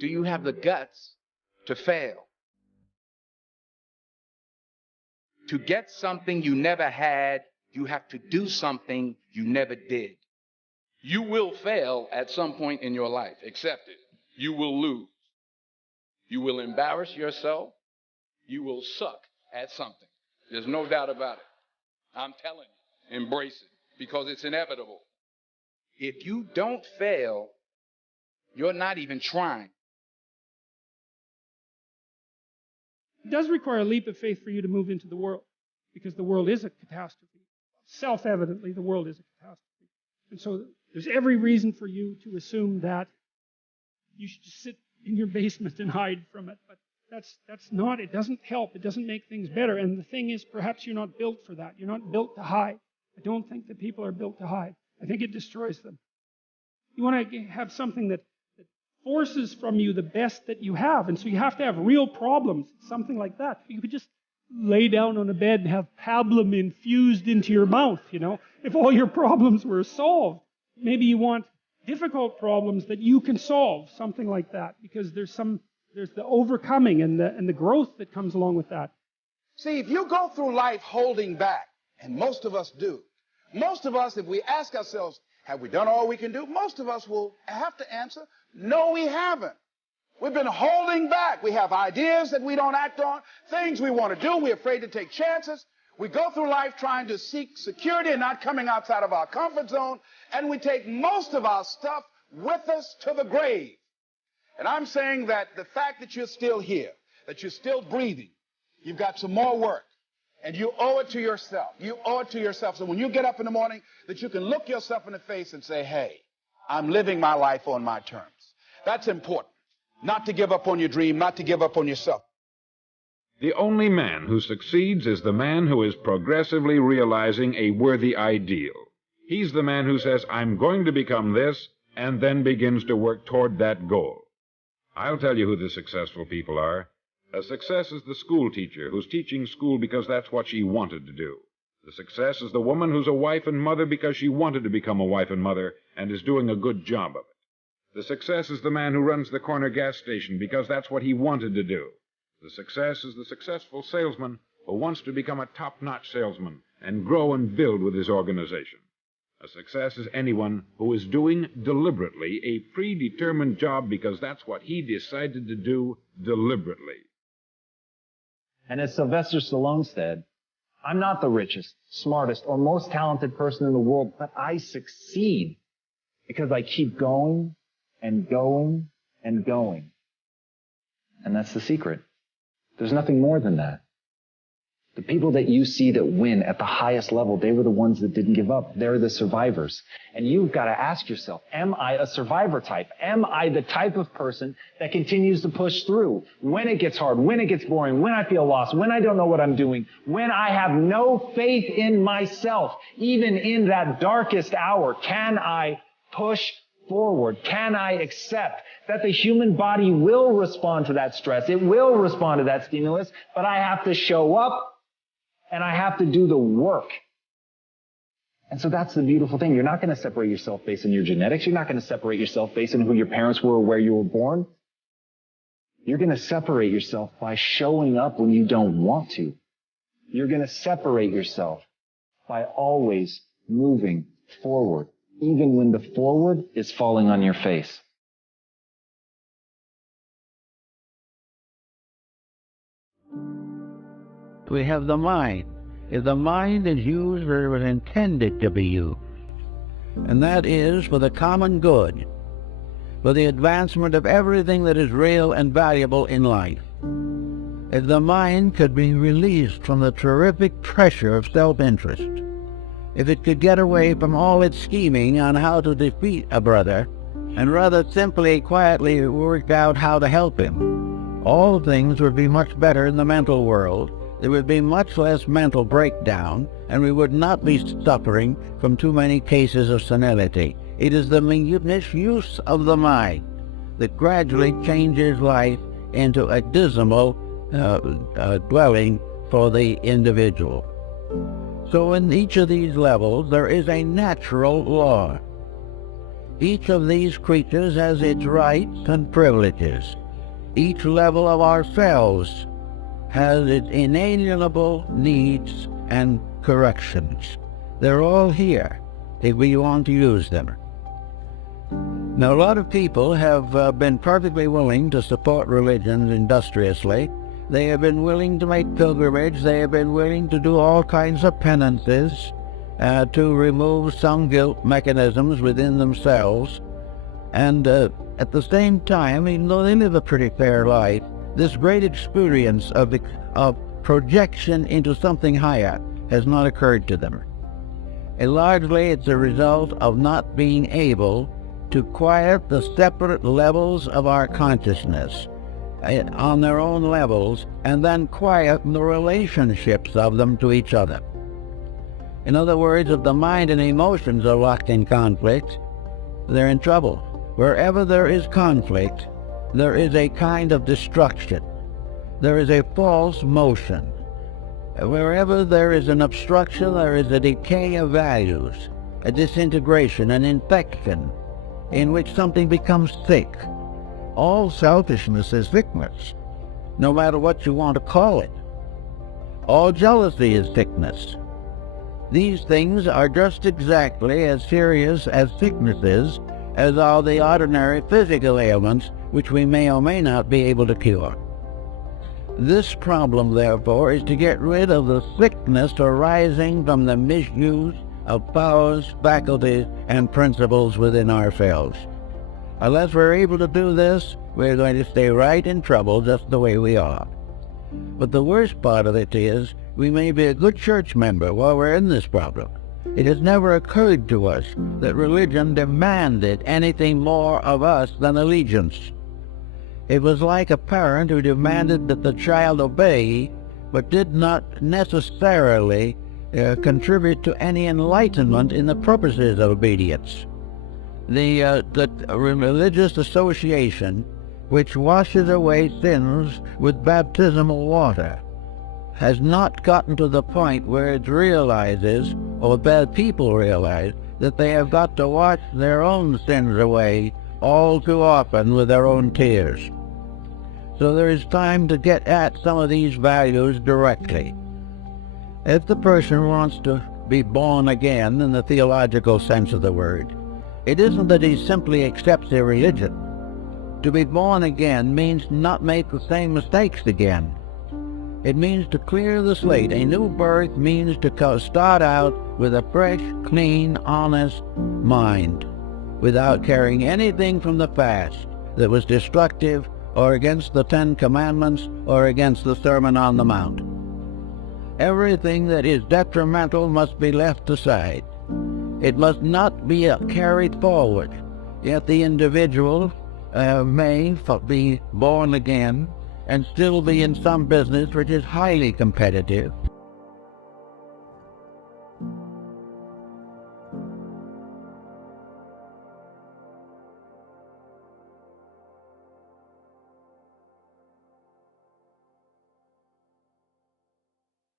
do you have the guts to fail? To get something you never had, you have to do something you never did. You will fail at some point in your life. Accept it. You will lose. You will embarrass yourself. You will suck at something. There's no doubt about it. I'm telling you, embrace it because it's inevitable. If you don't fail, you're not even trying. It does require a leap of faith for you to move into the world, because the world is a catastrophe. Self-evidently, the world is a catastrophe. And so there's every reason for you to assume that you should just sit in your basement and hide from it. But that's not, it doesn't help. It doesn't make things better. And the thing is, perhaps you're not built for that. You're not built to hide. I don't think that people are built to hide. I think it destroys them. You want to have something that forces from you the best that you have. And so you have to have real problems, something like that. You could just lay down on a bed and have pablum infused into your mouth, if all your problems were solved. Maybe you want difficult problems that you can solve, something like that, because there's the overcoming and the growth that comes along with that. See, if you go through life holding back, and most of us do, most of us, if we ask ourselves, have we done all we can do? Most of us will have to answer, no, we haven't. We've been holding back. We have ideas that we don't act on, things we want to do. We're afraid to take chances. We go through life trying to seek security and not coming outside of our comfort zone, and we take most of our stuff with us to the grave. And I'm saying that the fact that you're still here, that you're still breathing, you've got some more work, and you owe it to yourself. You owe it to yourself. So when you get up in the morning, that you can look yourself in the face and say, hey, I'm living my life on my terms. That's important. Not to give up on your dream, not to give up on yourself. The only man who succeeds is the man who is progressively realizing a worthy ideal. He's the man who says, I'm going to become this, and then begins to work toward that goal. I'll tell you who the successful people are. A success is the school teacher who's teaching school because that's what she wanted to do. The success is the woman who's a wife and mother because she wanted to become a wife and mother and is doing a good job of it. The success is the man who runs the corner gas station because that's what he wanted to do. The success is the successful salesman who wants to become a top-notch salesman and grow and build with his organization. A success is anyone who is doing deliberately a predetermined job because that's what he decided to do deliberately. And as Sylvester Stallone said, I'm not the richest, smartest, or most talented person in the world, but I succeed because I keep going and going and going. And that's the secret. There's nothing more than that. The people that you see that win at the highest level, they were the ones that didn't give up. They're the survivors. And you've got to ask yourself, am I a survivor type? Am I the type of person that continues to push through when it gets hard, when it gets boring, when I feel lost, when I don't know what I'm doing, when I have no faith in myself, even in that darkest hour? Can I push forward? Can I accept that the human body will respond to that stress? It will respond to that stimulus, but I have to show up and I have to do the work. And so that's the beautiful thing. You're not going to separate yourself based on your genetics. You're not going to separate yourself based on who your parents were or where you were born. You're going to separate yourself by showing up when you don't want to. You're going to separate yourself by always moving forward, even when the forward is falling on your face. We have the mind. If the mind is used where it was intended to be used, and that is for the common good, for the advancement of everything that is real and valuable in life. If the mind could be released from the terrific pressure of self-interest, if it could get away from all its scheming on how to defeat a brother, and rather simply, quietly work out how to help him, all things would be much better in the mental world. There would be much less mental breakdown, and we would not be suffering from too many cases of senility. It is the misuse of the mind that gradually changes life into a dismal dwelling for the individual. So in each of these levels, there is a natural law. Each of these creatures has its rights and privileges. Each level of ourselves has its inalienable needs and corrections. They're all here if we want to use them. Now, a lot of people have been perfectly willing to support religions industriously. They have been willing to make pilgrimage. They have been willing to do all kinds of penances to remove some guilt mechanisms within themselves. And at the same time, even though they live a pretty fair life, this great experience of projection into something higher has not occurred to them. And largely it's a result of not being able to quiet the separate levels of our consciousness on their own levels, and then quiet the relationships of them to each other. In other words, if the mind and emotions are locked in conflict, they're in trouble. Wherever there is conflict, there is a kind of destruction. There is a false motion. Wherever there is an obstruction, there is a decay of values, a disintegration, an infection, in which something becomes sick. All selfishness is sickness, no matter what you want to call it. All jealousy is sickness. These things are just exactly as serious as sicknesses as are the ordinary physical ailments which we may or may not be able to cure. This problem, therefore, is to get rid of the sickness arising from the misuse of powers, faculties, and principles within ourselves. Unless we're able to do this, we're going to stay right in trouble just the way we are. But the worst part of it is, we may be a good church member while we're in this problem. It has never occurred to us that religion demanded anything more of us than allegiance. It was like a parent who demanded that the child obey, but did not necessarily contribute to any enlightenment in the purposes of obedience. The religious association which washes away sins with baptismal water has not gotten to the point where it realizes, or bad people realize, that they have got to wash their own sins away all too often with their own tears. So there is time to get at some of these values directly. If the person wants to be born again in the theological sense of the word, it isn't that he simply accepts a religion. To be born again means not make the same mistakes again. It means to clear the slate. A new birth means to start out with a fresh, clean, honest mind, without carrying anything from the past that was destructive or against the Ten Commandments or against the Sermon on the Mount. Everything that is detrimental must be left aside. It must not be carried forward. Yet the individual may be born again and still be in some business which is highly competitive,